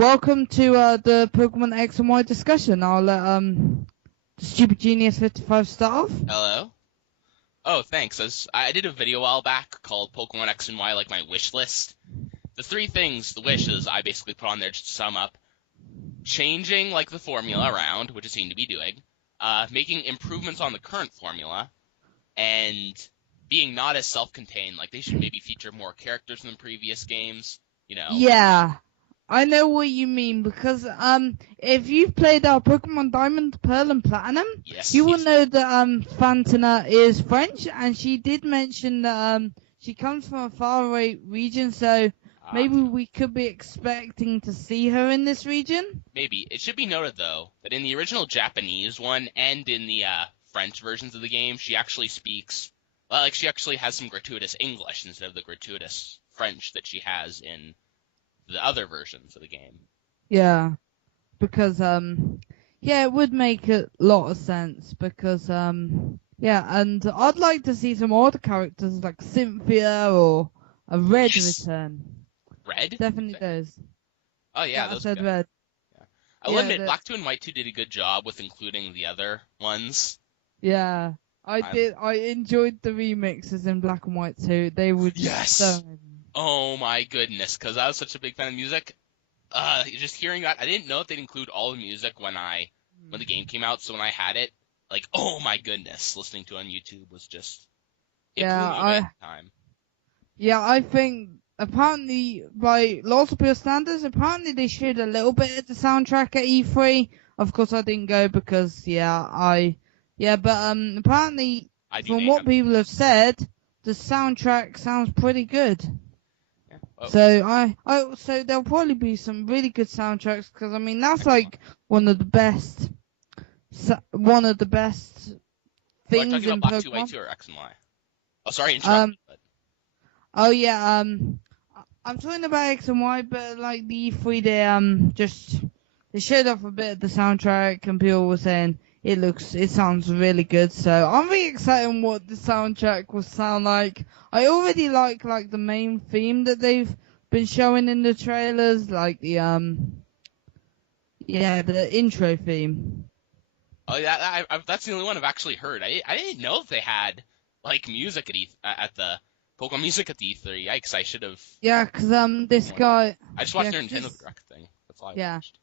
welcome to the Pokemon X and Y discussion. I'll let the Stupid Genius 55 start off. Hello? Oh, thanks. I did a video a while back called Pokemon X and Y, like my wish list. The three things, the wishes, I basically put on there just to sum up. Changing, like, the formula around, which it seemed to be doing. Making improvements on the current formula. And being not as self-contained. Like, they should maybe feature more characters than previous games. You know. Yeah, I know what you mean, because if you've played Pokemon Diamond, Pearl, and Platinum, Yes, you will know that Fantina is French, and she did mention that she comes from a faraway region, so maybe we could be expecting to see her in this region. Maybe. It should be noted, though, that in the original Japanese one and in the French versions of the game, she actually speaks, well, like, she actually has some gratuitous English instead of the gratuitous French that she has in the other versions of the game. Yeah, because yeah, it would make a lot of sense, because yeah, and I'd like to see some other characters like Cynthia or a Red return. Red? Definitely does. Oh yeah, I those said good. Red. Yeah. I'll admit, Black 2 and White 2 did a good job with including the other ones. Yeah, I did. I enjoyed the remixes in Black and White too. They were just so... Oh my goodness, because I was such a big fan of music. Just hearing that, I didn't know if they'd include all the music when the game came out. So when I had it, like, oh my goodness, listening to it on YouTube was just blew me away at the time. Yeah, I think apparently by lots of people's standards, apparently they showed a little bit of the soundtrack at E3. Of course, I didn't go because but apparently from what people have said, the soundtrack sounds pretty good. So so there'll probably be some really good soundtracks, because I mean that's like one of the best things talking in about Black Pokemon. 2, White 2, or X and Y? Oh, sorry, interrupted. Oh yeah, I'm talking about X and Y, but like the E3, they showed off a bit of the soundtrack, and people were saying it sounds really good. So I'm really excited on what the soundtrack will sound like. I already like the main theme that they've been showing in the trailers, like the intro theme. Oh yeah, that's the only one I've actually heard. I didn't know if they had like music at the Pokemon music at the E3. Yikes, I should have. Yeah, because this guy. I just watched their Nintendo Direct thing. That's all I watched.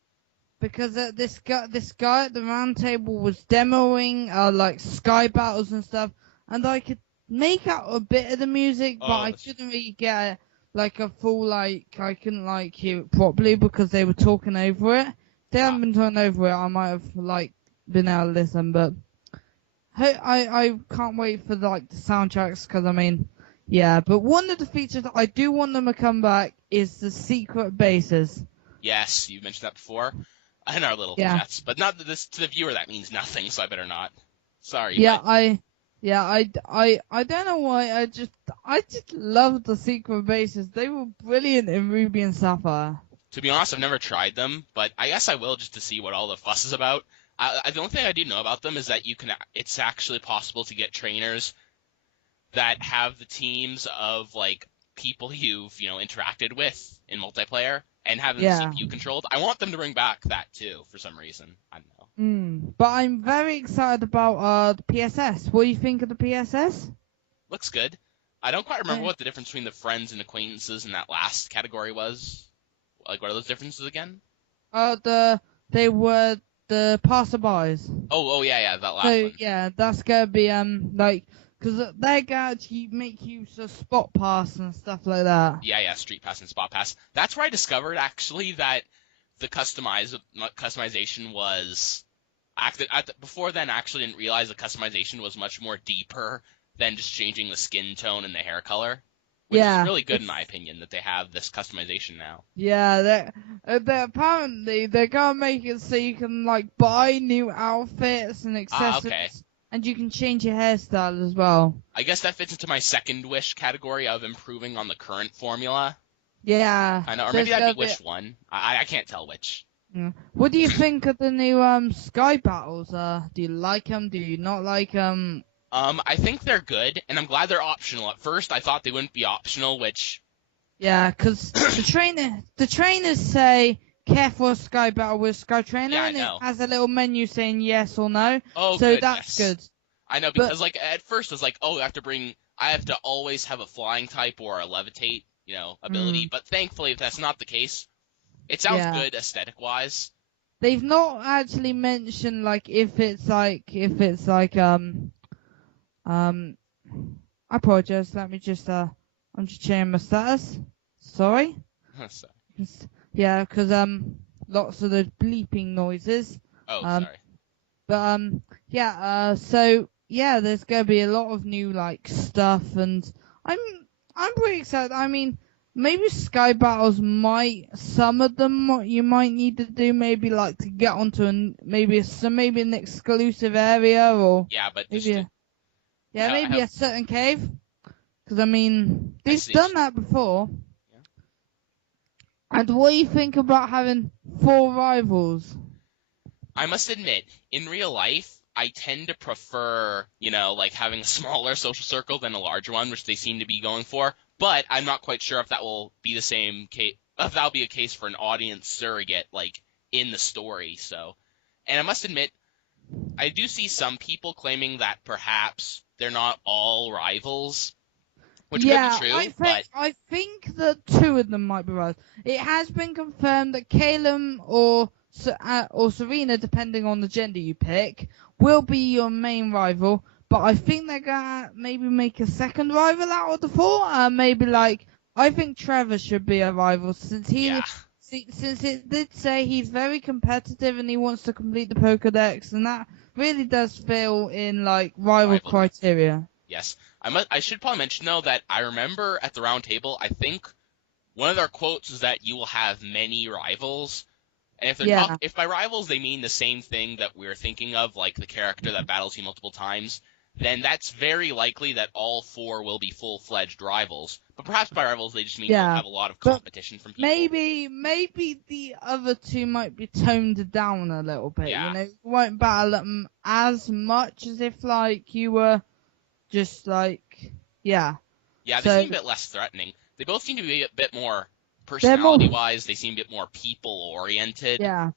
Because this guy at the round table was demoing like Sky battles and stuff, and I could make out a bit of the music, but I couldn't really get like a full I couldn't hear it properly because they were talking over it. If they hadn't been talking over it, I might have been able to listen. But I can't wait for the soundtracks, because I mean, yeah. But one of the features that I do want them to come back is the secret bases. Yes, you mentioned that before. In our little chats, but not this to the viewer. That means nothing, so I better not. Sorry. Yeah, I don't know why. I just love the secret bases. They were brilliant in Ruby and Sapphire. To be honest, I've never tried them, but I guess I will just to see what all the fuss is about. The only thing I do know about them is that it's actually possible to get trainers that have the teams of like people you've interacted with in multiplayer. And having the CPU controlled. I want them to bring back that too, for some reason. I don't know. But I'm very excited about the PSS. What do you think of the PSS? Looks good. I don't quite remember what the difference between the friends and acquaintances in that last category was. Like, what are those differences again? They were the passerbys. Oh yeah, that last one. So yeah, that's gonna be because they can actually make use of Spot Pass and stuff like that. Yeah, Street Pass and Spot Pass. That's where I discovered, actually, that the customization was... Before then, I actually didn't realize the customization was much more deeper than just changing the skin tone and the hair color. Which is really good, in my opinion, that they have this customization now. Yeah, apparently they're gonna make it so you can, buy new outfits and accessories. Okay. And you can change your hairstyle as well. I guess that fits into my second wish category of improving on the current formula. Yeah. I know, or maybe that'd be wish one. I can't tell which. Yeah. What do you think of the new Sky battles? Do you like them? Do you not like them? I think they're good, and I'm glad they're optional. At first, I thought they wouldn't be optional, which... Yeah, because the trainers say, prepare for a Sky Battle with Sky Trainer, Yeah, I and it know. has a little menu saying yes or no. Oh, so good, that's yes. good. I know, because like at first it's like, oh, I have to always have a flying type or a levitate, ability. But thankfully, if that's not the case, it sounds Yeah. good aesthetic wise. They've not actually mentioned like if it's like I apologize. Let me just I'm just changing my status. Sorry. So, Yeah, because lots of those bleeping noises. sorry. But yeah. So yeah, there's gonna be a lot of new like stuff, and I'm pretty excited. I mean, maybe Sky Battles some of them you might need to do maybe like to get onto maybe an exclusive area or Yeah, but maybe just a certain cave. Because I mean, they've done that before. Yeah. And what do you think about having 4 rivals? I must admit, in real life, I tend to prefer, like having a smaller social circle than a larger one, which they seem to be going for. But I'm not quite sure if that will be the same case, if that'll be a case for an audience surrogate, like in the story. So, and I must admit, I do see some people claiming that perhaps they're not all rivals, which could be true. I think that 2 of them might be rivals. It has been confirmed that Caleb or Serena, depending on the gender you pick, will be your main rival. But I think they're gonna maybe make a second rival out of the 4. Maybe I think Trevor should be a rival since since it did say he's very competitive and he wants to complete the Pokédex, and that really does fill in like rival criteria. Yes. I should probably mention, though, that I remember at the round table, I think one of their quotes is that you will have many rivals. And if by rivals they mean the same thing that we're thinking of, like the character that battles you multiple times, then that's very likely that all 4 will be full-fledged rivals. But perhaps by rivals they just mean you'll have a lot of competition from people. Maybe the other 2 might be toned down a little bit. Yeah. You won't battle them as much as if like you were just like Yeah, they seem a bit less threatening. They both seem to be a bit more personality-wise. They seem a bit more people-oriented. Yeah.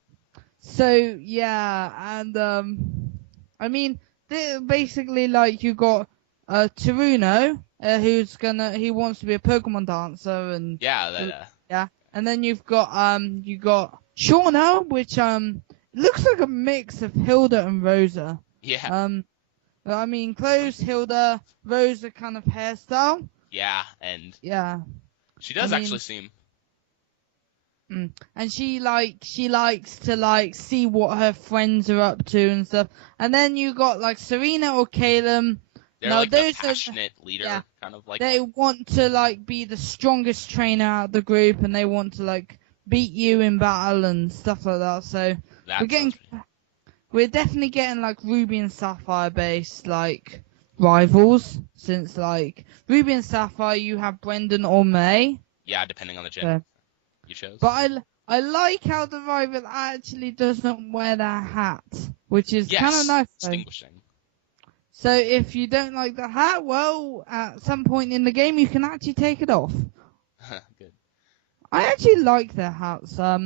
So yeah, and I mean, basically like you got Taruno, he wants to be a Pokemon dancer, and yeah, and then you got Shauna, which looks like a mix of Hilda and Rosa. Yeah. I mean, clothes, Hilda, Rosa kind of hairstyle. Yeah, and she does actually seem. And she likes to see what her friends are up to and stuff. And then you got like Serena or Caleb. They're like the passionate leader, kind of like. They want to like be the strongest trainer out of the group, and they want to like beat you in battle and stuff like that. So we're definitely getting like Ruby and Sapphire based like rivals, since like Ruby and Sapphire you have Brendan or May. Yeah, depending on the gender you chose. But I like how the rival actually doesn't wear their hat, which is kind of nice. Distinguishing. So if you don't like the hat, well, at some point in the game you can actually take it off. Good. I actually like their hats. I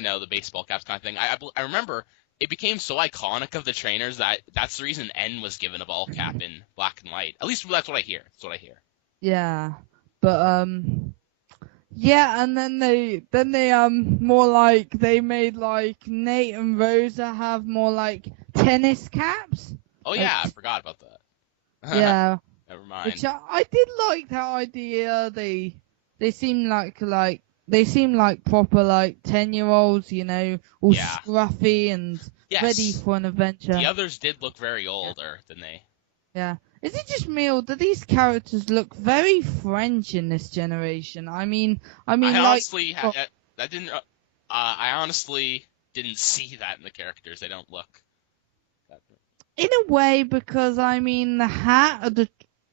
know, the baseball caps kind of thing. I remember it became so iconic of the trainers that's the reason N was given a ball cap in black and white. At least that's what I hear. Yeah, but yeah, and then they more like they made like Nate and Rosa have more like tennis caps. Oh yeah, I forgot about that. Yeah. Never mind. Which I did like that idea. They seem like proper like 10-year-olds, all scruffy and ready for an adventure. The others did look very older than they. Yeah. Is it just me, or do these characters look very French in this generation? I honestly didn't see that in the characters. They don't look. In a way, because I mean, the hat of the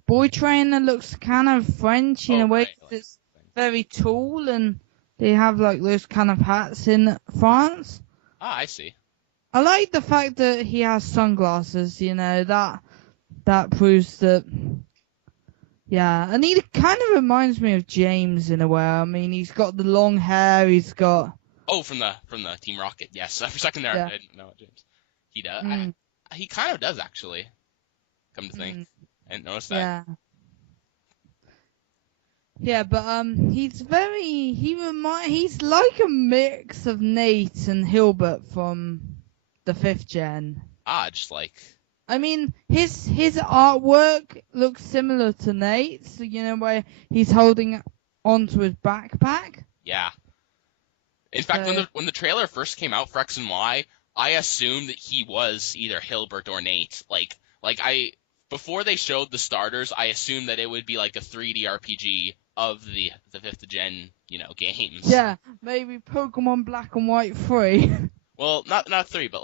boy trainer looks kind of French in a way. Right. It's very tall, and they have like those kind of hats in France. Ah, I see. I like the fact that he has sunglasses. That proves that. Yeah, and he kind of reminds me of James in a way. I mean, he's got the long hair. He's got. Oh, from the Team Rocket. Yes. For a second there, I didn't know it, James. He does. He kind of does actually. Come to think, I didn't notice that. Yeah. Yeah, but he's like a mix of Nate and Hilbert from the 5th gen. Just like. I mean, his artwork looks similar to Nate's, where he's holding onto his backpack. Yeah. In fact, when the trailer first came out for X and Y, I assumed that he was either Hilbert or Nate. Before they showed the starters, I assumed that it would be like a 3D RPG of the 5th gen, games. Yeah, maybe Pokemon Black and White 3. Well, not 3, but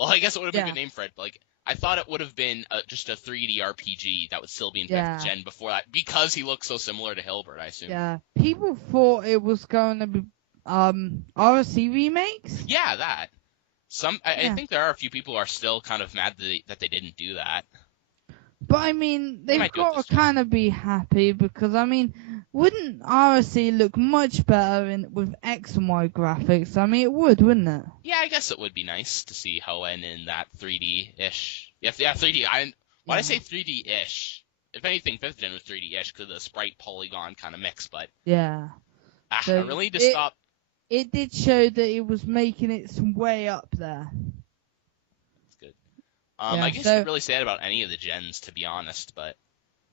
I guess it would have been a good name for it. But I thought it would have been just a 3D RPG that would still be in 5th gen before that, because he looks so similar to Hilbert, I assume. Yeah, people thought it was going to be RC remakes. Yeah, that. I think there are a few people who are still kind of mad that they didn't do that. But I mean, they've got to kind of be happy, because I mean, wouldn't RC look much better with X and Y graphics? I mean, it would, wouldn't it? Yeah, I guess it would be nice to see Hoenn in that 3D-ish. Yeah, 3D. Why'd I say 3D-ish? If anything, 5th gen was 3D-ish because of the sprite polygon kind of mix, but... Yeah. So I really need to stop... It did show that it was making its way up there. That's good. I guess you can't really say that about any of the gens, to be honest, but...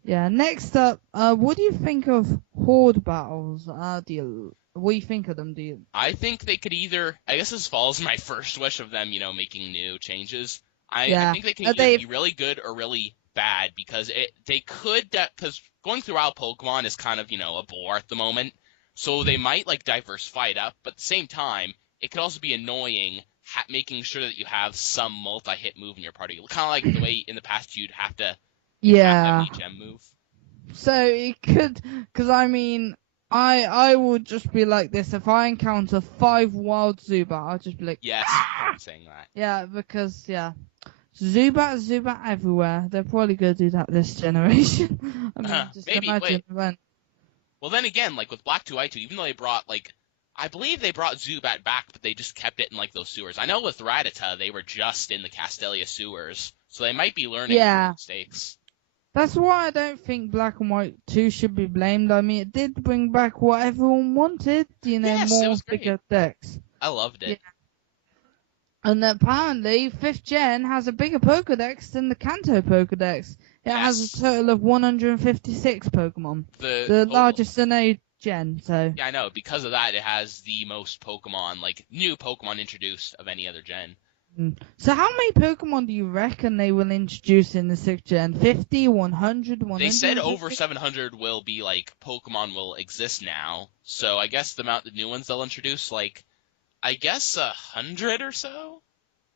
Yeah, next up, what do you think of Horde battles? What do you think of them, do you? I think they could either... I guess this falls my first wish of them, making new changes. I think they can either be really good or really bad, because they could... Because going through wild Pokemon is kind of, a bore at the moment. So they might, diversify it up, but at the same time, it could also be annoying making sure that you have some multi-hit move in your party. Kind of like the way in the past you'd have to have each M move. So it could, because I mean, I would just be like this. If I encounter 5 wild Zubat, I'll just be like, yes, I'm saying that. Yeah, because, Zubat everywhere. They're probably going to do that this generation. I mean, just maybe, imagine when... Well, then again, with Black 2i2, even though they brought, I believe they brought Zubat back, but they just kept it in, those sewers. I know with Rattata, they were just in the Castelia sewers, so they might be learning from mistakes. That's why I don't think Black and White 2 should be blamed. I mean, it did bring back what everyone wanted, more bigger decks. I loved it. Yeah. And apparently, 5th gen has a bigger Pokedex than the Kanto Pokedex. It has a total of 156 Pokemon. The largest in a gen, so... Yeah, I know. Because of that, it has the most Pokemon, new Pokemon introduced of any other gen. So how many Pokemon do you reckon they will introduce in the 6th gen? 50, 100, 100? They said over 700 will be, Pokemon will exist now. So I guess the amount of new ones they'll introduce, I guess 100 or so?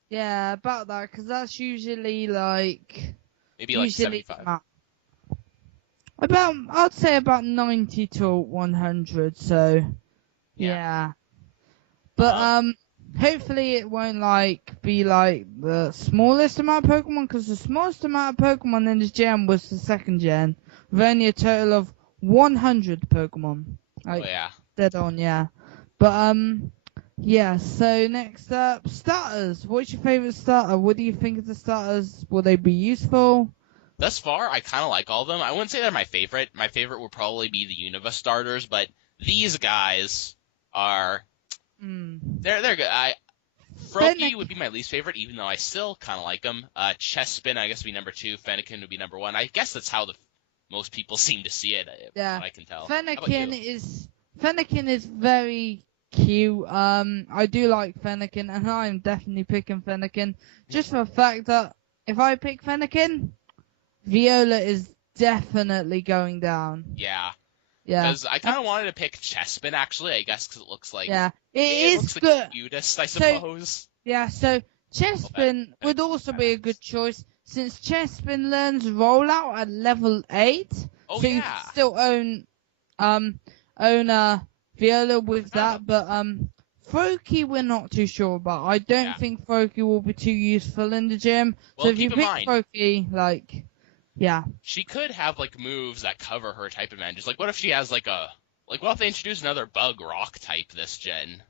Yeah, about that, because that's usually, Maybe 75. I'd say about 90 to 100, so... Yeah. But, hopefully it won't, be, the smallest amount of Pokemon, because the smallest amount of Pokemon in this gen was the 2nd gen, with only a total of 100 Pokemon. Dead on, yeah. But, so next up, starters. What's your favorite starter? What do you think of the starters? Will they be useful? Thus far, I kind of like all of them. I wouldn't say they're my favorite. My favorite would probably be the Unova starters, but these guys are... They're good. Froakie would be my least favorite, even though I still kind of like them. Chespin, I guess, would be number 2. Fennekin would be number 1. I guess that's how most people seem to see it, what I can tell. Fennekin is very cute. I do like Fennekin, and I'm definitely picking Fennekin. Just for the fact that if I pick Fennekin, Viola is definitely going down. Yeah. Because I kind of wanted to pick Chespin, actually, I guess, because it looks like... Yeah, it looks good. the Cutest, I suppose. So Chespin would also be a good choice, since Chespin learns rollout at level 8. Oh, so you can still own Viola with that, but Froakie we're not too sure about. I don't think Froakie will be too useful in the gym. Well, so if you pick Froakie, yeah. She could have, moves that cover her type advantages. What if she has, what if they introduce another bug rock type this gen?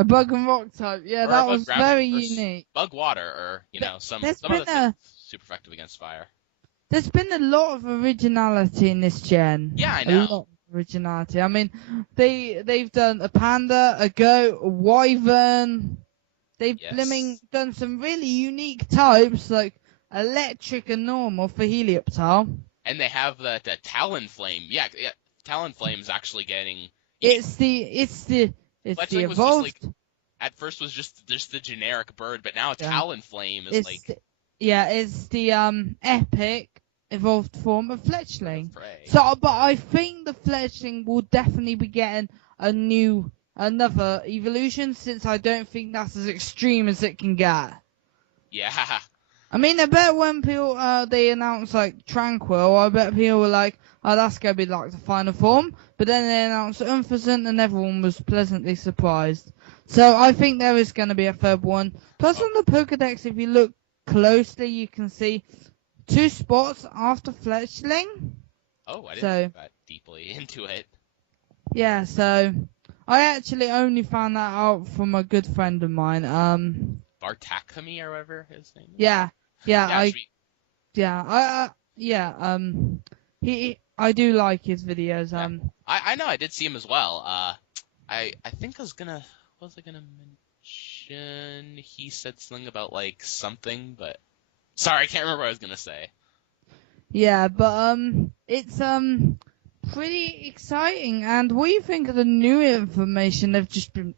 A bug and rock type. Yeah, or that a bug was ground very type, or unique. bug water, or some There's other been things super effective against fire. There's been a lot of originality in this gen. Yeah, I A know. lot of originality. I mean, they've done a panda, a goat, a wyvern. They've done some really unique types like electric and normal for Helioptile. And they have the Talonflame. Yeah, Talonflame is actually getting. It's the Fletchling was evolved. just like, at first was just the generic bird, but now Talonflame is it's the epic evolved form of Fletchling. Prey. So, but I think the Fletchling will definitely be getting another evolution, since I don't think that's as extreme as it can get. Yeah. I mean, I bet when people they announced like Tranquil, I bet people were like, "Oh, that's gonna be like the final form." But then they announced Unfazant, and everyone was pleasantly surprised. So I think there is gonna be a third one. Plus, on the Pokédex, if you look closely, you can see 2 spots after Fletchling. Oh, I didn't look that deeply into it. Yeah, so I actually only found that out from a good friend of mine. Bartakami or whatever his name is. I do like his videos. I know, I did see him as well. I think what was I gonna mention? He said something about like something, but sorry, I can't remember what I was gonna say. Yeah, but it's pretty exciting. And what do you think of the new information they've just been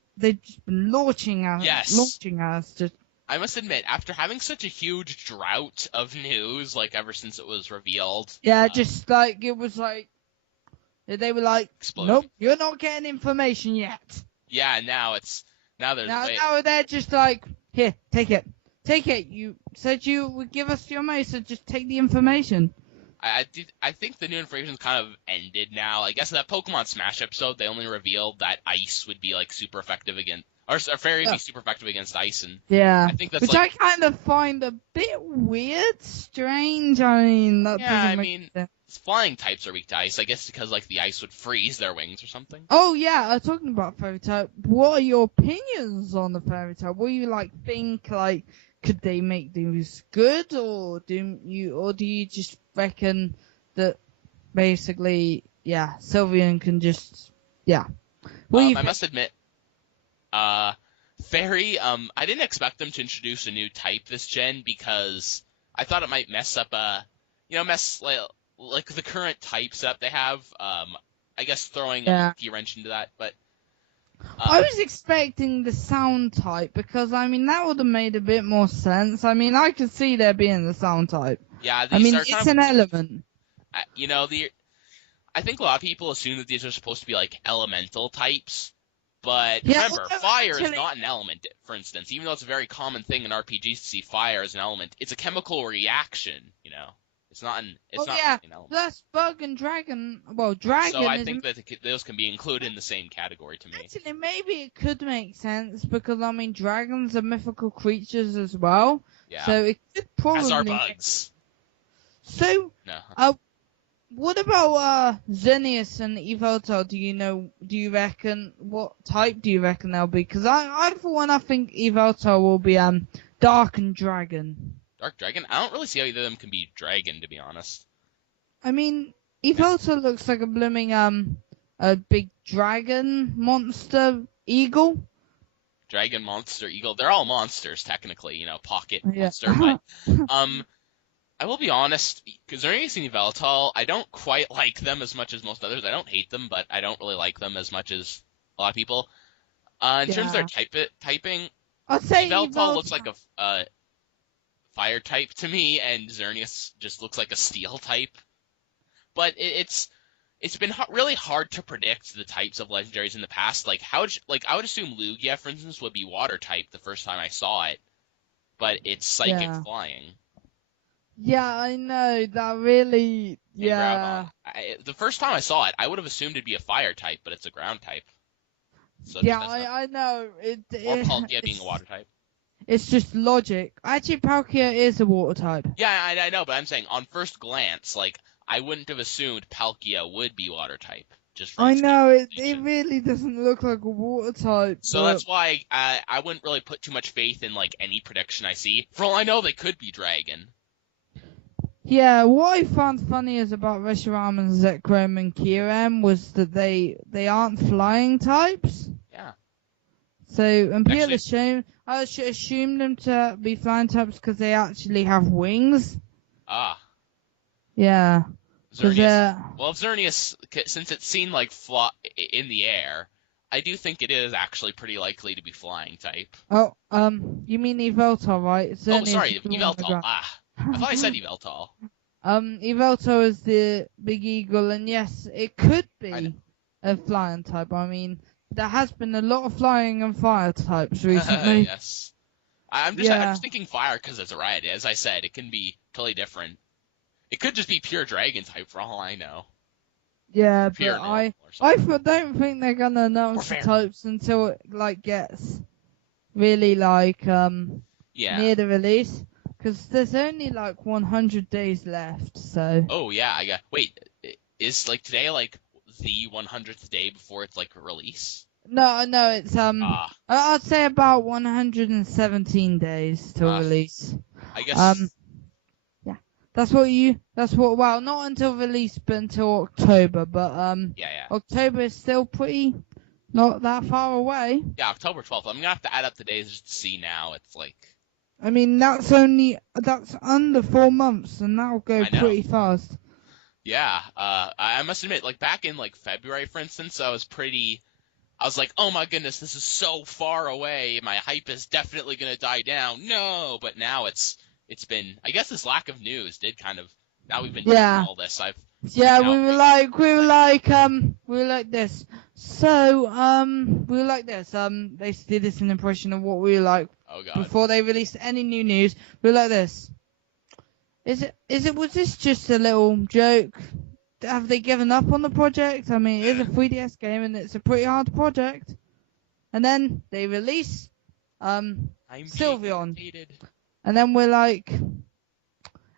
launching out? Yes. Launching us. Just. I must admit, after having such a huge drought of news, like ever since it was revealed. Yeah, just like it was like they were like, explosion. Nope, you're not getting information yet. Yeah, now they're just like, here, take it. Take it. You said you would give us your money, so just take the information. I think the new information's kind of ended now. I guess that Pokemon Smash episode, they only revealed that Ice would be like super effective against, or Fairy would be super effective against Ice, and yeah, I think that's which I kind of find a bit weird, strange. I mean, that doesn't make sense. Flying types are weak to Ice. I guess because like the Ice would freeze their wings or something. Oh yeah, talking about Fairy type, what are your opinions on the Fairy type? What do you think like? Could they make these good, or do you just reckon that basically, Sylveon can just, I must admit, Fairy, I didn't expect them to introduce a new type this gen because I thought it might mess up, like the current type setup they have. I guess throwing a monkey wrench into that, but. I was expecting the sound type because, I mean, that would have made a bit more sense. I mean, I could see there being the sound type. Yeah, it's an element. I think a lot of people assume that these are supposed to be like elemental types, but remember, fire is not an element, for instance. Even though it's a very common thing in RPGs to see fire as an element, it's a chemical reaction, It's not an element. Plus bug and dragon. Well, dragon. So I think that those can be included in the same category to me. Actually, maybe it could make sense because I mean, dragons are mythical creatures as well. Yeah. So it could probably. As are bugs. So. No. What about Xerneas and Yveltal? Do you reckon what type do you reckon they'll be? Because I for one, I think Yveltal will be dark and dragon. Dark Dragon? I don't really see how either of them can be Dragon, to be honest. I mean, Yveltal looks like a blooming, a big dragon monster eagle. Dragon, monster, eagle. They're all monsters, technically, pocket monster. But, I will be honest, because Xerneas and Yveltal, I don't quite like them as much as most others. I don't hate them, but I don't really like them as much as a lot of people. In terms of their typing, I'd say Yveltal looks like a fire type to me, and Xerneas just looks like a steel type. But it's been really hard to predict the types of legendaries in the past. I would assume Lugia, for instance, would be water type the first time I saw it, but it's psychic flying. Yeah, I know that really. Yeah. The first time I saw it, I would have assumed it'd be a fire type, but it's a ground type. So I know or Palkia being a water type. It's just logic. Actually, Palkia is a water type. Yeah, I know, but I'm saying on first glance, I wouldn't have assumed Palkia would be water type. just I from know, it speculation. really doesn't look like a water type. So but... that's why I wouldn't really put too much faith in like any prediction I see. For all I know, they could be dragon. Yeah, what I found funny is about Reshiram, Zekrom, and Kyurem was that they aren't flying types. Yeah. So, and people Actually, assume, I should assume them to be flying types because they actually have wings. Yeah. Xerneas. Well, if Xerneas, since it's seen like fly in the air, I do think it is actually pretty likely to be flying type. Oh, you mean Yveltal, right? Oh, Xerneas sorry, is the one on the Yveltal. ground. I thought I said Yveltal. Yveltal is the big eagle, and yes, it could I know. be a flying type. I mean, there has been a lot of flying and fire types recently. Yes. I'm just thinking fire because it's a riot. As I said, it can be totally different. It could just be pure dragon type for all I know. Yeah, Pure but I don't think they're gonna announce the fair. types until it like gets really like near the release, because there's only like 100 days left. So. Oh yeah, I got. Wait, is like today like the 100th day before it's like release? No, it's I'd say about 117 days to release. I guess. Yeah, that's what. Well, not until release, but until October. But Yeah. October is still pretty not that far away. Yeah, October 12th. I'm gonna have to add up the days just to see now. It's like. I mean, that's under 4 months, and that'll go pretty fast. Yeah, I must admit, like back in like February, for instance, I was like, oh my goodness, this is so far away. My hype is definitely gonna die down. No, but now it's been. I guess this lack of news did kind of. Now we've been doing all this. We were like this. So we were like this. They did this an impression of what we were like. Oh God. Before they released any new news. We were like this. Was this just a little joke? Have they given up on the project? I mean, it is a 3DS game and it's a pretty hard project. And then they release Sylveon. And then we're like,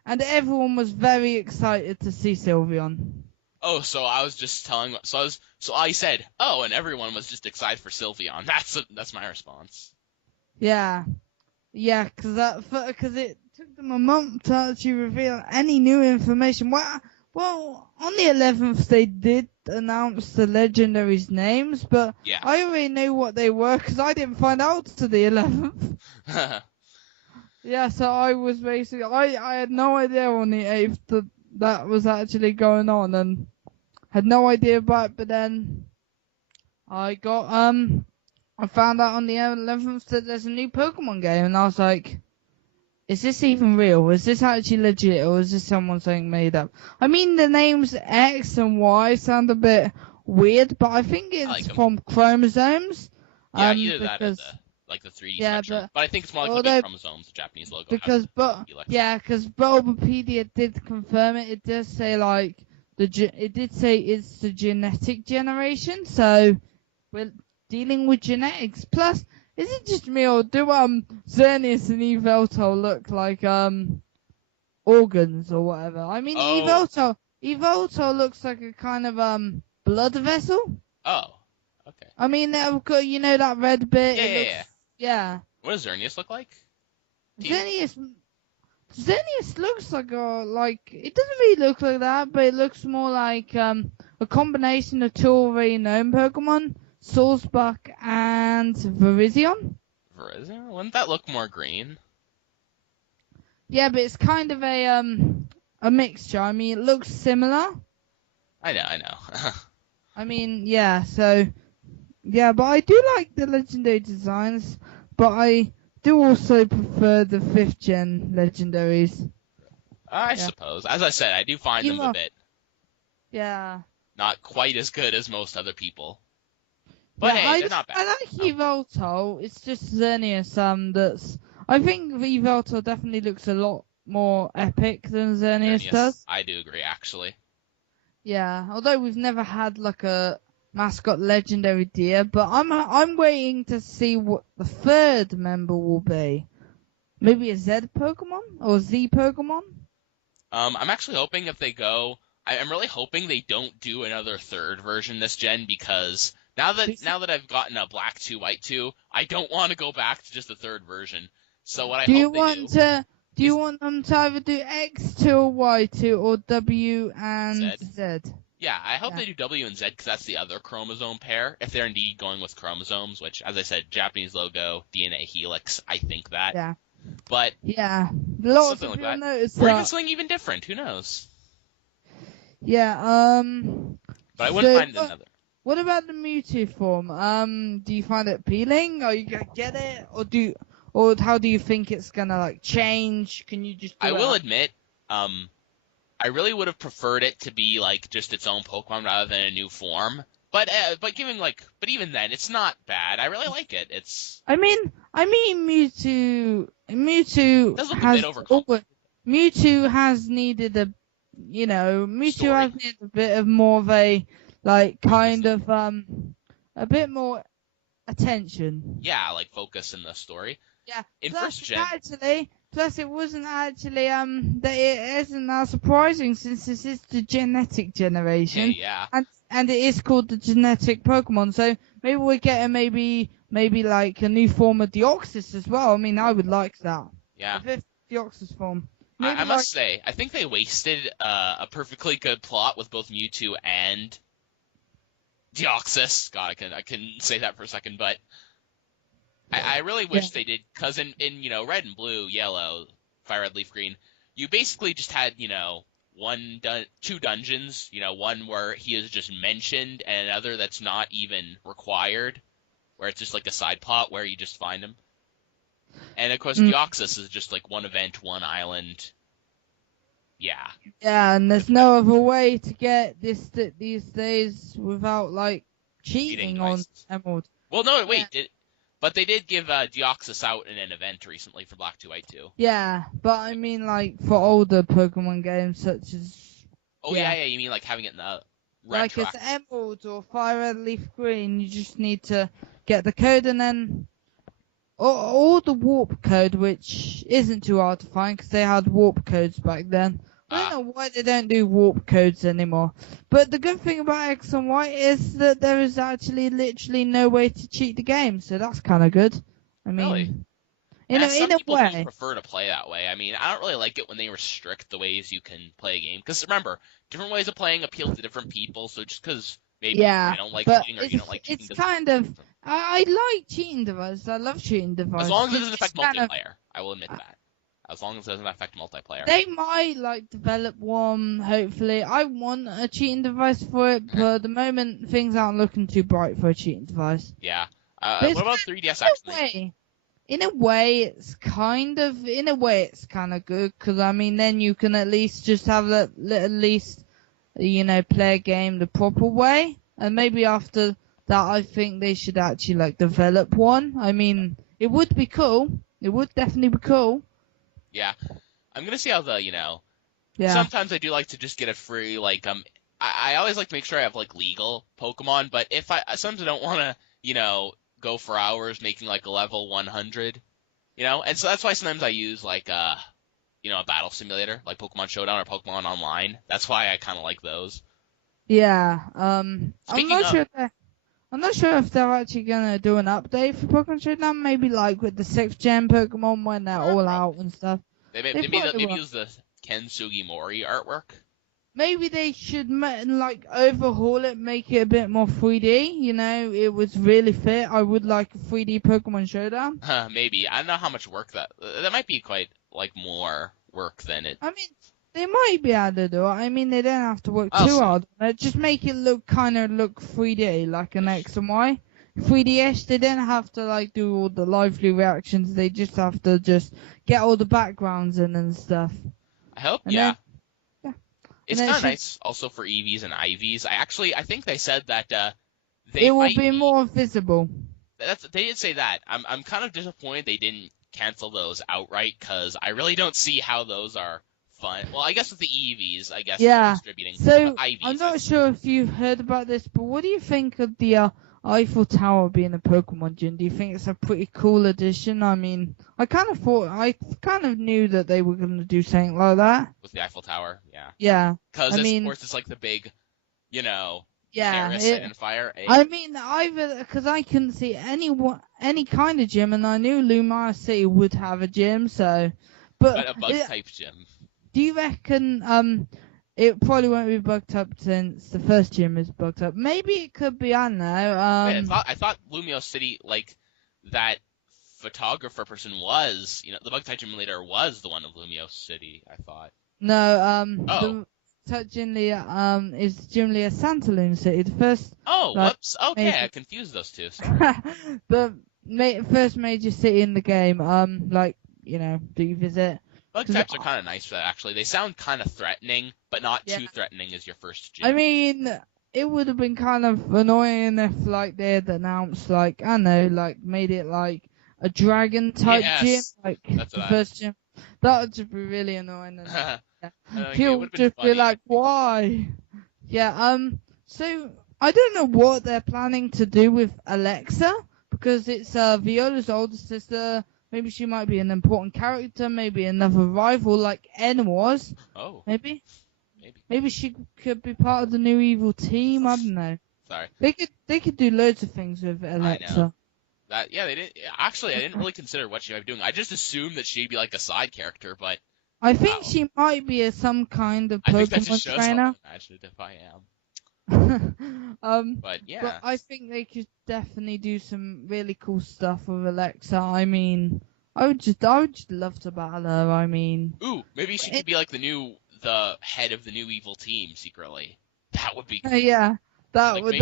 and everyone was very excited to see Sylveon. Oh, so I was just telling. So I said, oh, and everyone was just excited for Sylveon. That's my response. Yeah, because it took them a month to actually reveal any new information. Well, on the 11th they did announce the legendaries' names, but I already knew what they were because I didn't find out to the 11th. Yeah, so I was basically I had no idea on the 8th that was actually going on, and had no idea about it. But then I found out on the 11th that there's a new Pokemon game, and I was like, is this even real? Is this actually legit, or is this someone saying made up? I mean, the names X and Y sound a bit weird, but I think it's from chromosomes. Yeah, either that or the 3D spectrum. But I think it's more like the chromosomes, the Japanese logo. Because Bulbapedia did confirm it. It does say it did say it's the genetic generation, so we're dealing with genetics. Plus, is it just me, or do Xerneas and Yveltal look like organs or whatever? I mean, Yveltal looks like a kind of blood vessel. Oh, okay. I mean, they've got, that red bit. Yeah. What does Xerneas look like? Xerneas looks like it doesn't really look like that, but it looks more like a combination of two already known Pokemon, Sawsbuck and Virizion. Virizion? Wouldn't that look more green? Yeah, but it's kind of a mixture. I mean, it looks similar. I know. I mean, yeah, so yeah, but I do like the legendary designs, but I do also prefer the 5th gen legendaries. I suppose. As I said, I do find them a bit. Yeah. Not quite as good as most other people. But hey, they're not bad. I like Yveltal. It's just Xerneas I think Yveltal definitely looks a lot more epic than Xerneas does. I do agree, actually. Yeah, although we've never had like a mascot legendary deer, but I'm waiting to see what the 3rd member will be. Maybe a Z Pokemon or Z Pokemon. I'm actually hoping if they go I'm really hoping they don't do another third version this gen, because now that I've gotten a Black 2, White 2, I don't want to go back to just the third version. So what I hope they do. Do you want them to either do X2 or Y2 or W and Z? Yeah, I hope they do W and Z, because that's the other chromosome pair, if they're indeed going with chromosomes, which, as I said, Japanese logo, DNA helix, I think that. Yeah. But yeah, lots something of like people that. notice Or that. even something even different, who knows? Yeah, But I wouldn't mind another. What about the Mewtwo form? Do you find it appealing? Are you gonna get it, or how do you think it's gonna like change? Can you just? I will admit, I really would have preferred it to be like just its own Pokemon rather than a new form. But even then, it's not bad. I really like it. I mean, Mewtwo. Mewtwo does look a bit overcomplicated. Mewtwo has needed Mewtwo has needed a bit of more of a kind of a bit more attention. Yeah, like focus in the story. Yeah. In first gen. Plus, it wasn't actually that it isn't that surprising since this is the genetic generation. Yeah. And it is called the genetic Pokemon. So maybe we're getting maybe like a new form of Deoxys as well. I mean, I would like that. Yeah. The fifth Deoxys form. I must say, I think they wasted a perfectly good plot with both Mewtwo and Deoxys. God, I can say that for a second, but I really wish they did, because in Red and Blue, Yellow, Fire Red, Leaf Green, you basically just had two dungeons. One where he is just mentioned, and another that's not even required, where it's just like a side plot where you just find him. And of course, Deoxys is just like one event, one island. Yeah. Yeah, and there's no other way to get this these days without cheating on Emerald. Well, no, wait. But they did give Deoxys out in an event recently for Black 2, White 2. Yeah, but I mean for older Pokemon games such as. Oh yeah, you mean like having it in the red track. It's Emerald or Fire Red, Leaf Green. You just need to get the code and then. Or the warp code, which isn't too hard to find because they had warp codes back then. I don't know why they don't do warp codes anymore. But the good thing about X and Y is that there is actually literally no way to cheat the game, so that's kind of good. I mean, really? in a people way. do prefer to play that way. I mean, I don't really like it when they restrict the ways you can play a game. Because remember, different ways of playing appeal to different people. So just because maybe you don't like cheating or you don't like cheating, it's kind of. I like cheating devices. I love cheating devices. As long as it doesn't affect multiplayer, I will admit that. As long as it doesn't affect multiplayer. They might develop one, hopefully. I want a cheating device for it, but at the moment things aren't looking too bright for a cheating device. Yeah. What about 3DS actually? In a way, it's kind of good, because I mean, then you can at least just have play a game the proper way, and maybe after that, I think they should actually develop one. I mean, it would be cool. It would definitely be cool. Yeah, I'm gonna see how Sometimes I do like to just get a free I always like to make sure I have legal Pokemon, but if sometimes I don't want to go for hours making a level 100, and so that's why sometimes I use a battle simulator like Pokemon Showdown or Pokemon Online. That's why I kind of like those. Yeah. I'm not sure if they're actually gonna do an update for Pokemon Showdown. Maybe with the 6th gen Pokemon when they're all out and stuff. Maybe use the Ken Sugimori artwork. Maybe they should overhaul it, make it a bit more 3D. It was really fit. I would like a 3D Pokemon Showdown. Maybe. I don't know how much work that might be quite more work than it. I mean, they might be able to do it. I mean, they don't have to work too hard. Just make it look 3D, like an X and Y. 3DS, they don't have to do all the lively reactions. They just have to get all the backgrounds in and stuff. I hope, yeah. It's kind of nice also for EVs and IVs. I think they said that it will be more visible. They did say that. I'm kind of disappointed they didn't cancel those outright, because I really don't see how those are fun. Well, I guess with the EVs, distributing. So IVs, I'm not sure if you've heard about this, but what do you think of the Eiffel Tower being a Pokemon gym, do you think it's a pretty cool addition? I mean, I kind of knew that they were going to do something like that. With the Eiffel Tower, yeah. Yeah. Because, I mean, of course, it's like the big, yeah, terrace and fire. I mean, either because I couldn't see any kind of gym, and I knew Lumia City would have a gym, so. But a bug-type gym. Do you reckon it probably won't be bugged up since the first gym is bugged up? Maybe it could be. I don't know. Wait, I thought Lumio City, like that photographer person was, the bug-type gym leader was the one of Lumio City. I thought. No. The gym leader is gym leader Santa Luna City. The first. Oh, whoops. Okay, I confused those two. The first major city in the game. Do you visit? Bug types are kind of nice for that, actually. They sound kind of threatening, but not too threatening as your first gym. I mean, it would have been kind of annoying if, like, they had announced, like, I don't know, like, made it, like, a dragon-type gym, like, the first gym. That would just be really annoying. And, people would just be like, why? Yeah, so, I don't know what they're planning to do with Alexa, because it's Viola's older sister. Maybe she might be an important character, maybe another rival like N was. Oh. Maybe she could be part of the new evil team, I don't know. Sorry. They could do loads of things with Alexa. I know. They didn't. Actually, I didn't really consider what she might be doing. I just assumed that she'd be like a side character, but. I think she might be some kind of Pokemon trainer. I think that just shows how imaginative I am. But yeah. But I think they could definitely do some really cool stuff with Alexa. I mean, I would just love to battle her. I mean, ooh, maybe she could be like the head of the new evil team secretly. That would be cool. Yeah, that would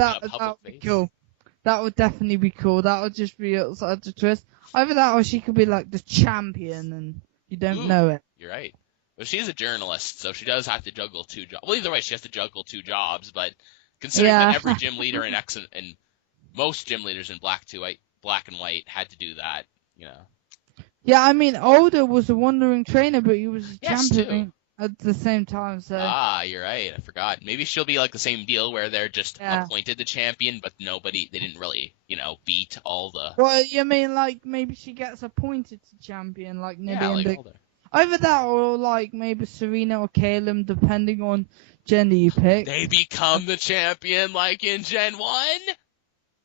be cool. That would definitely be cool. That would just be such a twist. Either that or she could be like the champion and you don't know it. You're right. Well, she's a journalist, so she does have to juggle 2 jobs. Well, either way, she has to juggle 2 jobs, but considering that every gym leader in X and most gym leaders in Black and White had to do that, Yeah, I mean, Older was a wandering trainer, but he was a champion at the same time, so. Ah, you're right. I forgot. Maybe she'll be like the same deal where they're just appointed the champion, but they didn't really, beat all the. Well, you mean like maybe she gets appointed to champion, like maybe Older. Either that or like maybe Serena or Caleb, depending on gender you pick. They become the champion like in Gen 1?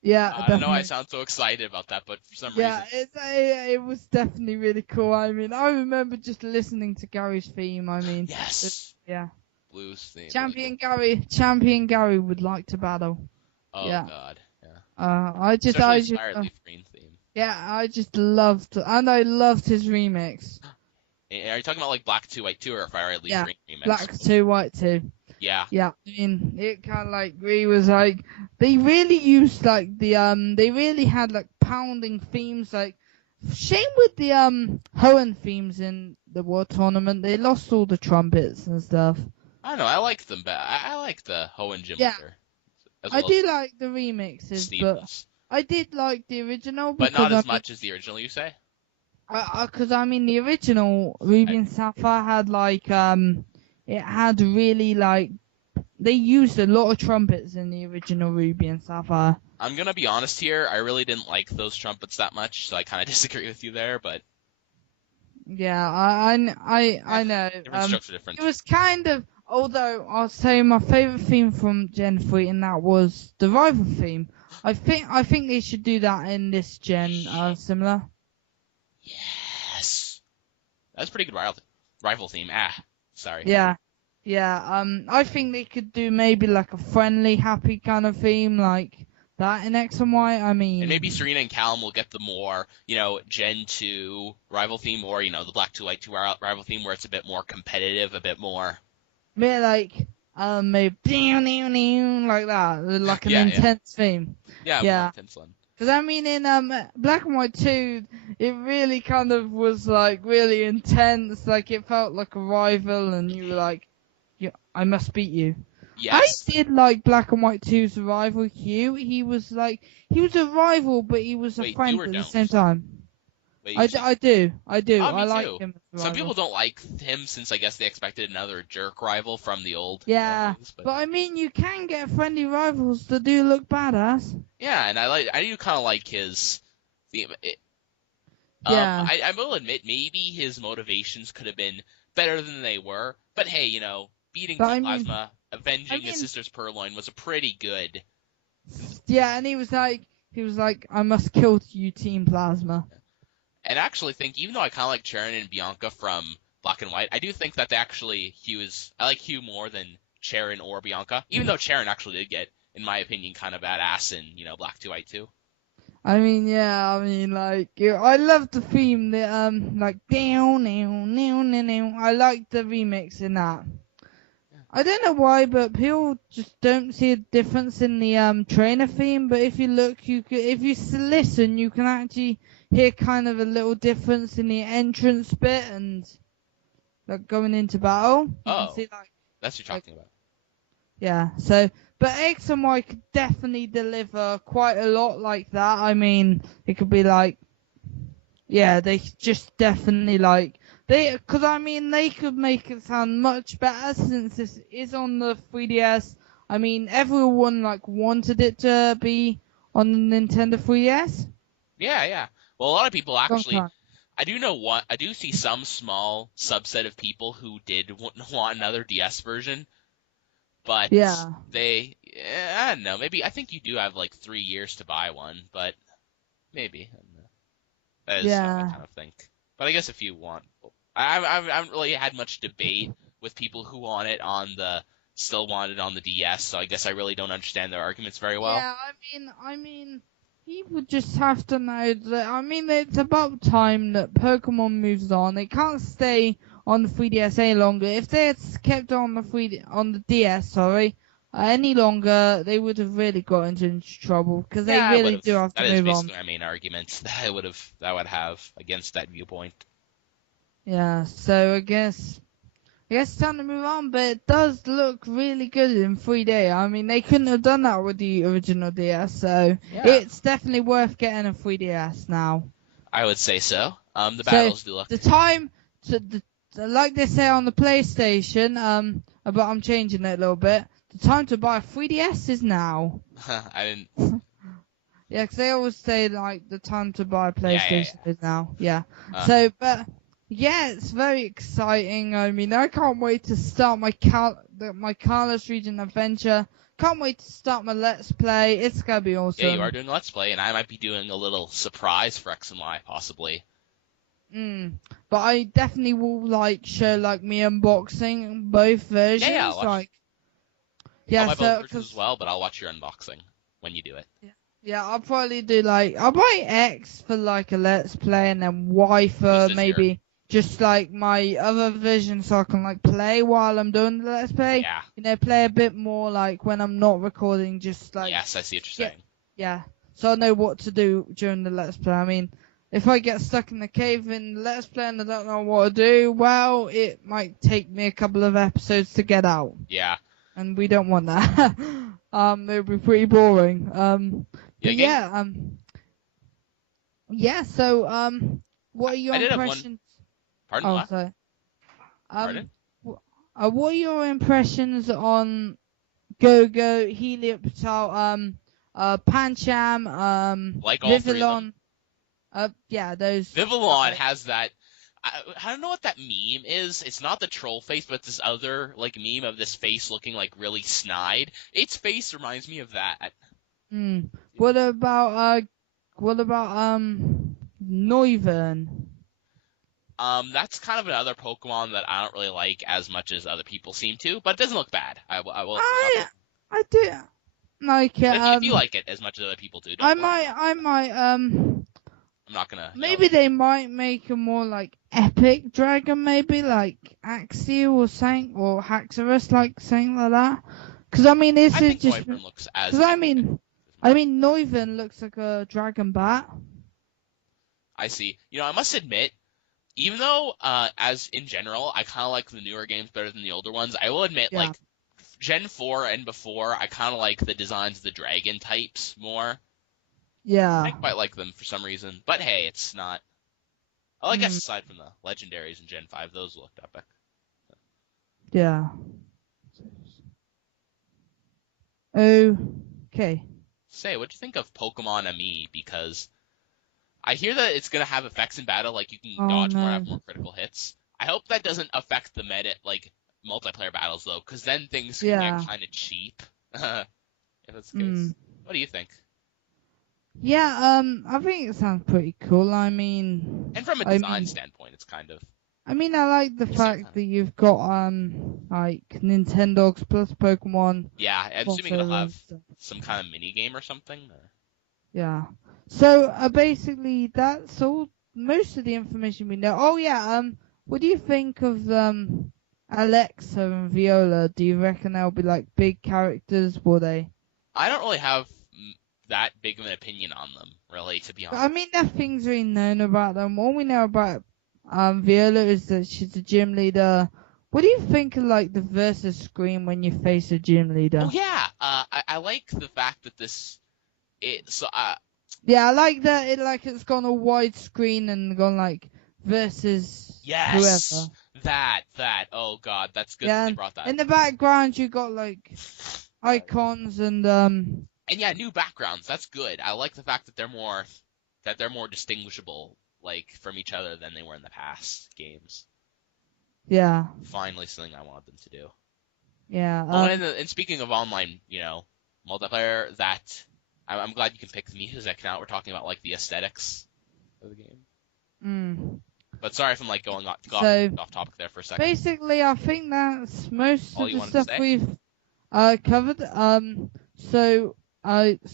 Yeah, I don't know why I sound so excited about that, but for some reason. Yeah, it was definitely really cool. I mean, I remember just listening to Gary's theme. I mean, yes. Blues theme. Champion Gary would like to battle. Oh God. Yeah. I just green theme. Yeah, I loved his remix. Are you talking about like Black 2 White 2 or Fire Red Leaf Green remix? Black 2 White 2. Yeah. Yeah, I mean, it kind of like was like they really used like they really had like pounding themes. Like, shame with the Hoenn themes in the World Tournament, they lost all the trumpets and stuff. I don't know, I like them better. I like the Hoenn gym leader. I do like the remixes, but I did like the original. But not as much as the original, you say? Because I mean, the original Ruby and Sapphire had like it had really like they used a lot of trumpets in the original Ruby and Sapphire. I'm gonna be honest here. I really didn't like those trumpets that much, so I kind of disagree with you there. But yeah, I know. Different structure, different. It was kind of. Although I'll say my favorite theme from Gen 3, and that was the rival theme. I think they should do that in this gen, similar. Yes, that's pretty good rival theme. Sorry. Yeah. I think they could do maybe like a friendly, happy kind of theme, like that in X and Y. I mean, and maybe Serena and Callum will get the more, Gen 2 rival theme, or the Black 2 White 2 rival theme, where it's a bit more competitive, a bit more. Maybe like maybe like that, like an intense theme. Yeah, more intense one. Because I mean, in Black and White 2, it really kind of was like really intense. Like it felt like a rival, and you were like, I must beat you. Yes. I did like Black and White 2's rival Hugh. He was a rival, but he was a friend at the same time. But I do. me I like too. him as a Some rival. people don't like him since I guess they expected another jerk rival from the old Yeah, days, but I mean, you can get friendly rivals that do look badass. yeah, and I do kind of like his theme. Yeah, I will admit maybe his motivations could have been better than they were, but hey, beating but Team I mean, Plasma, avenging his sister's purloin was a pretty good. yeah, and he was like, I must kill you, Team Plasma. And I actually think, even though I kind of like Charon and Bianca from Black and White, I do think that I like Hugh more than Charon or Bianca, even though Charon actually did get, in my opinion, kind of badass in, Black 2 White 2. I mean, yeah, I mean, like, I love the theme, like, down, down, down, down, down. I like the remix in that. I don't know why, but people just don't see a difference in the trainer theme. But if you look, if you listen, you can actually hear kind of a little difference in the entrance bit and like going into battle. You can see That's what you're talking about. Yeah. So, but X and Y could definitely deliver quite a lot like that. I mean, it could be like, yeah, they just definitely like. Because I mean, they could make it sound much better since this is on the 3DS. I mean, everyone like wanted it to be on the Nintendo 3DS. Yeah. Well, a lot of people Long actually. time. I do see some small subset of people who did want another DS version, but Yeah. I don't know. Maybe I think you do have like 3 years to buy one, but maybe. I don't know. That is how I Yeah. kind of think. But I guess if you want, I haven't really had much debate with people who still want it on the DS. So I guess I really don't understand their arguments very well. Yeah. I mean, people just have to know that. I mean, it's about time that Pokemon moves on. It can't stay on the 3DS any longer. If they had kept on the DS, sorry, any longer, they would have really got into trouble because they Yeah, I would really have. do have to That is move on. basically my main argument that I would have against that viewpoint. Yeah, so I guess it's time to move on, but it does look really good in 3D. I mean, they couldn't have done that with the original DS, so Yeah. it's definitely worth getting a 3DS now. I would say so. The So battles do look. the time to like they say on the PlayStation, but I'm changing it a little bit. The time to buy a 3DS is now. I didn't. Yeah, 'cause they always say like the time to buy a PlayStation is now. Yeah. Uh, But yeah, it's very exciting. I mean, I can't wait to start my Carlos Region adventure. Can't wait to start my Let's Play. It's gonna be awesome. Yeah, you are doing Let's Play, and I might be doing a little surprise for X and Y, possibly. But I definitely will show me unboxing both versions. Yeah, Yeah, my so both versions as well, but I'll watch your unboxing when you do it. Yeah, I'll probably do I'll buy X for a Let's Play and then Y for maybe just my other version so I can play while I'm doing the Let's Play. Yeah. Play a bit more when I'm not recording, just Yes, I see what you're saying. Yeah, so I know what to do during the Let's Play. I mean, if I get stuck in the cave in the Let's Play and I don't know what to do, well, it might take me a couple of episodes to get out. Yeah. And we don't want that. It would be pretty boring. So, what are your impressions? Pardon? What? Sorry. Pardon? What are your impressions on Go-Go, Helioptile, Pancham, Like all three of Vivillon? Yeah, those. Vivillon has that. I don't know what that meme is. It's not the troll face, but this other meme of this face looking really snide. Its face reminds me of that. What about Noivern? That's kind of another Pokemon that I don't really like as much as other people seem to, but it doesn't look bad. I will. I do like it. If you like it as much as other people do, I might. I'm not gonna. Maybe they might make a more epic dragon, maybe Axio or something, or Haxorus, something like that. Because I mean, this is just. Because I mean, Noivern looks like a dragon bat. I see. I must admit, even though, as in general, I kind of like the newer games better than the older ones, I will admit, Gen 4 and before, I kind of like the designs of the dragon types more. Yeah. I quite like them for some reason, but hey, it's not. Well, I guess aside from the legendaries in Gen 5, those looked epic. Yeah. Okay. Say, what'd you think of Pokemon Ami? Because I hear that it's gonna have effects in battle, like you can dodge more and have more critical hits. I hope that doesn't affect the meta, like multiplayer battles though, because then things can get kind of cheap. If that's the case. What do you think? Yeah, I think it sounds pretty cool. I mean, and from a design standpoint, it's kind of. I mean, I like the fact that you've got like Nintendogs plus Pokemon. Yeah, I'm assuming it'll have some kind of mini game or something. Or... Yeah. So basically, that's all. Most of the information we know. Oh yeah. What do you think of Alexa and Viola? Do you reckon they'll be like big characters? Will they? I don't really have that big of an opinion on them, really, to be honest. I mean, nothing's really known about them. All we know about Viola is that she's a gym leader. What do you think of like the versus screen when you face a gym leader? Oh yeah, I like the fact that yeah, I like that it's gone a wide screen and gone like versus whoever. That oh god, that's good that they brought that. In the background you got like icons and yeah, new backgrounds. That's good. I like the fact that they're more distinguishable like from each other than they were in the past games. Yeah. Finally something I wanted them to do. Yeah. And speaking of online, multiplayer, that I'm glad you can pick the music now. We're talking about like the aesthetics of the game. But sorry if I'm like going off topic there for a second. Basically, I think that's most of the stuff we've covered. So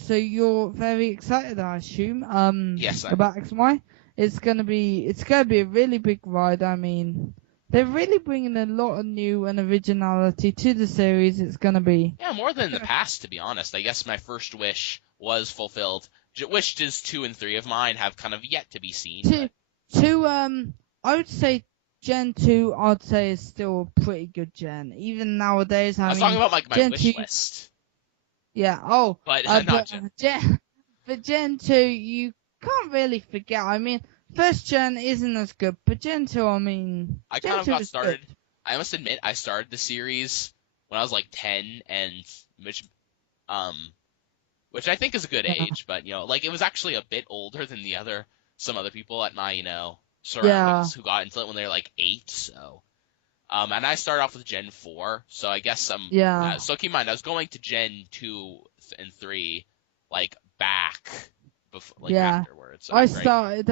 you're very excited, I assume. Yes. About X and Y. It's gonna be a really big ride. I mean, they're really bringing a lot of new and originality to the series. It's gonna be more than in the past, to be honest. I guess my first wish was fulfilled. Wishes 2 and 3 of mine have kind of yet to be seen. I would say Gen 2, I'd say is still a pretty good gen. Even nowadays, I was talking about like my wish list. Yeah. But not Gen. For Gen 2, you can't really forget. I mean, first gen isn't as good, but Gen 2, I mean, I kind of got started. Good. I must admit, I started the series when I was like 10, and which I think is a good age, but like it was actually a bit older than some other people at my surroundings who got into it when they were like 8. So, and I started off with Gen 4, so I guess so keep in mind, I was going to Gen 2 and 3, like back before, like afterwards. So I started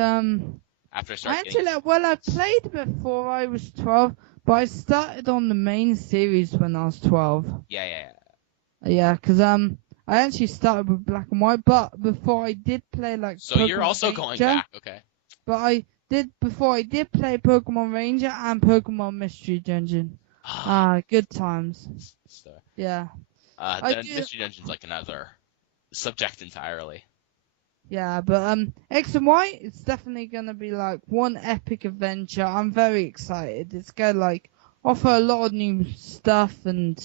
after I started. I played before I was 12, but I started on the main series when I was 12. Yeah, because I actually started with Black and White, but before I did play like. So Pokemon you're also Ranger, going back, okay? But before I did play Pokemon Ranger and Pokemon Mystery Dungeon. Good times. Yeah. Mystery Dungeon's like another subject entirely. Yeah, but X and Y, it's definitely gonna be like one epic adventure. I'm very excited. It's gonna like offer a lot of new stuff and.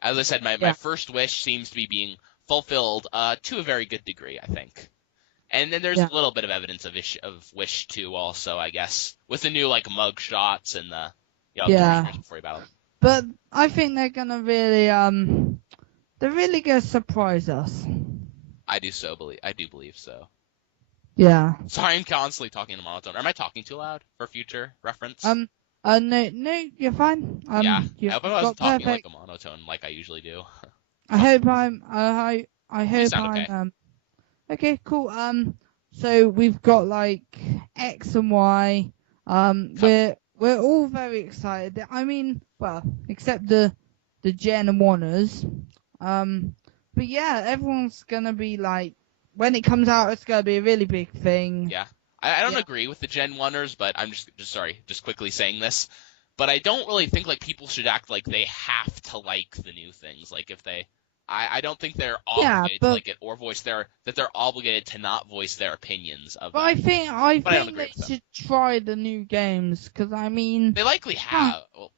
As I said, my first wish seems to be being fulfilled to a very good degree, I think. And then there's a little bit of evidence of Wish 2 also, I guess, with the new like mug shots and the before you battle. But I think they're gonna really they're really gonna surprise us. I do believe so. Yeah. Sorry, I'm constantly talking in monotone. Am I talking too loud for future reference? No, you're fine. I hope I wasn't talking like a monotone like I usually do. I hope I'm okay, cool. So we've got like X and Y. We're all very excited. I mean, well, except the Gen 1ers. But yeah, everyone's gonna be like, when it comes out, it's gonna be a really big thing. Yeah. I don't agree with the Gen 1ers, but I'm just quickly saying this. But I don't really think like people should act like they have to like the new things. Like if I don't think they're obligated to like it or that they're obligated to not voice their opinions of. But I think they should try the new games because I mean they likely have. Well,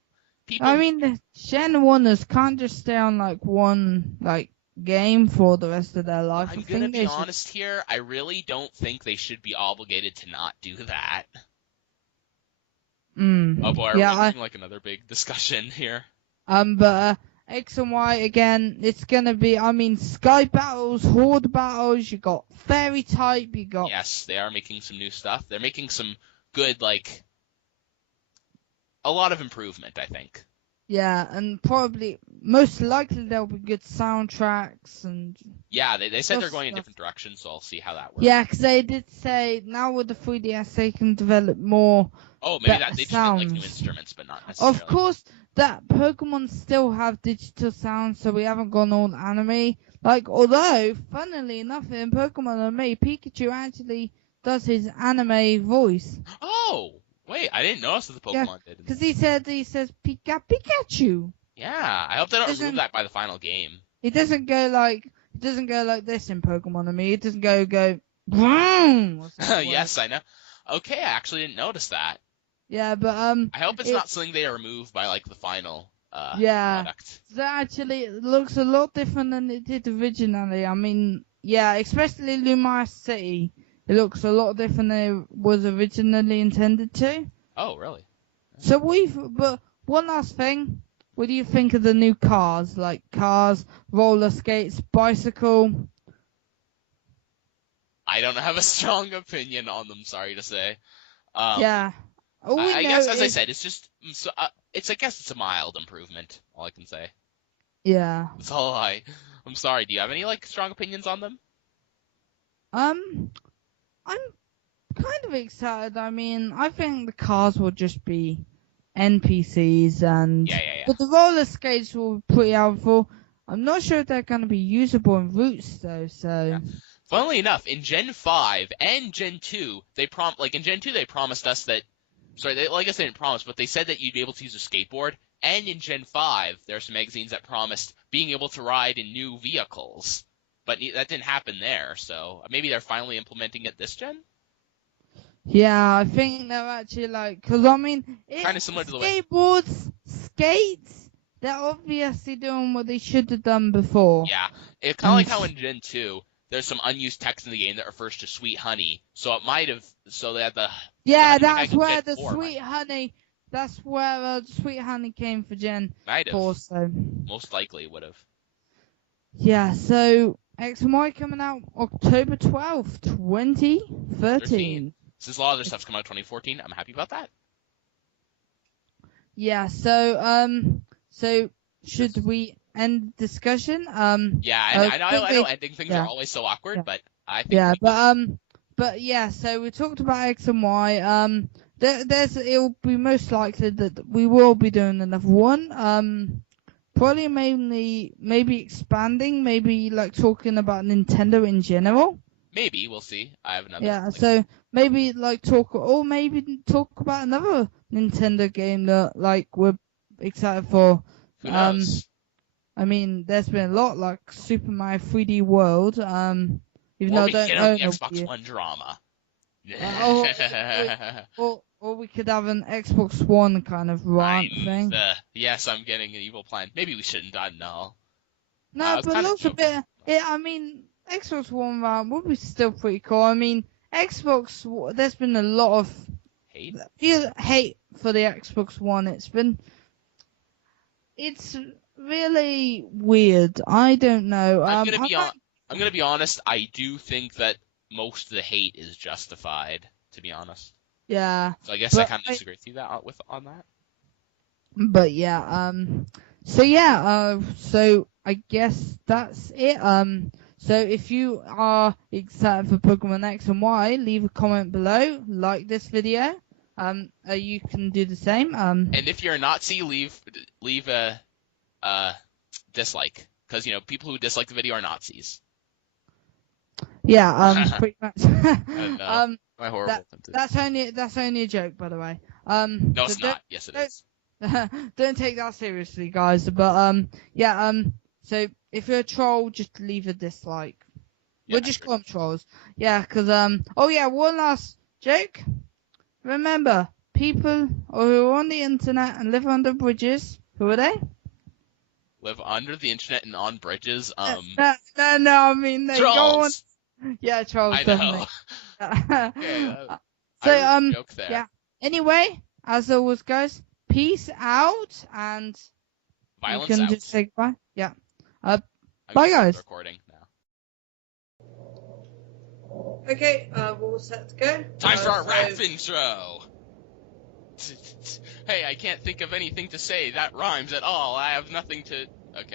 I mean the Gen 1ers can't just stay on like one like game for the rest of their life. I'm gonna be honest here. I really don't think they should be obligated to not do that. Oh boy, are we having like another big discussion here? But X and Y again, it's gonna be. I mean, sky battles, horde battles. You got fairy type. You got. Yes, they are making some new stuff. They're making some good, like, a lot of improvement, I think. Yeah, and probably most likely there'll be good soundtracks and. Yeah, they said they're going in different directions, so I'll see how that works. Yeah, because they did say now with the 3DS they can develop more. Oh, maybe that they just meant like sounds. new instruments, but not necessarily. Of course, that Pokemon still have digital sounds, so we haven't gone all anime. Like, although, funnily enough, in Pokemon Anime, Pikachu actually does his anime voice. Oh, wait, I didn't notice that the Pokemon did. Because he says Pikachu. Yeah, I hope they don't remove that by the final game. He doesn't go like this in Pokemon Anime. He doesn't go boom. Yes, I know. Okay, I actually didn't notice that. Yeah, but I hope it's not something they remove by like the final product. So actually, it looks a lot different than it did originally. I mean, yeah, especially Lumia City, it looks a lot different than it was originally intended to. Oh, really? So but one last thing, what do you think of the new cars? Like cars, roller skates, bicycle? I don't have a strong opinion on them. Sorry to say. Yeah. I guess, as I said, it's just I guess it's a mild improvement. All I can say. Yeah. That's all I'm sorry. Do you have any like strong opinions on them? I'm kind of excited. I mean, I think the cars will just be NPCs and but the roller skates will be pretty helpful. I'm not sure if they're going to be usable in routes though. So. Yeah. Funnily enough, in Gen 5 and Gen 2, in Gen 2 they promised us that. Sorry, I guess they didn't promise, but they said that you'd be able to use a skateboard. And in Gen 5, there are some magazines that promised being able to ride in new vehicles. But that didn't happen there, so maybe they're finally implementing it this gen? Yeah, I think they're actually because I mean, kind of similar to the way skates, they're obviously doing what they should have done before. Yeah, it's kind of like how in Gen 2, there's some unused text in the game that refers to sweet honey, so it might have, so that the... Yeah, that's where the sweet honey, that's where the sweet honey came for Gen 4, so... Most likely would have. Yeah, so X and Y coming out October 12th, 2013. Since a lot of their stuff's come out 2014, I'm happy about that. Yeah, so should we end the discussion? Yeah, I know ending things are always so awkward, but I think... Yeah, but yeah, so we talked about X and Y. It'll be most likely that we will be doing another one. Probably maybe expanding, maybe like talking about Nintendo in general. Maybe, we'll see. I have another. Yeah, so maybe talk about another Nintendo game that we're excited for. Who knows? I mean, there's been a lot like Super Mario 3D World. Even though I don't know the Xbox One drama. Or we could have an Xbox One kind of rant thing. Yes, I'm getting an evil plan. Maybe we shouldn't. No, but look a bit. I mean, Xbox One rant would be still pretty cool. I mean, Xbox. There's been a lot of hate for the Xbox One. It's really weird. I don't know. I'm gonna be honest. I do think that most of the hate is justified. To be honest. Yeah. So I guess I kind of disagree with you on that. But yeah. So I guess that's it. So if you are excited for Pokemon X and Y, leave a comment below. Like this video. You can do the same. And if you're a Nazi, leave a dislike, because people who dislike the video are Nazis. Yeah. Pretty much. My horrible. That's only a joke, by the way. No, it's not. Yes, it is. Don't take that seriously, guys. But so if you're a troll, just leave a dislike. We'll just call them trolls. Yeah, because one last joke. Remember, people who are on the internet and live under bridges, who are they? Live under the internet and on bridges. No. I mean they trolls. go on. Yeah, trolls. I know. Definitely. So joke there. yeah. Anyway, as always, guys, peace out, and Violence you can out. just say goodbye. Yeah. I'm Bye, gonna stop guys. the recording now. Okay, we're all set to go. Time for our rap intro! Hey, I can't think of anything to say that rhymes at all. I have nothing to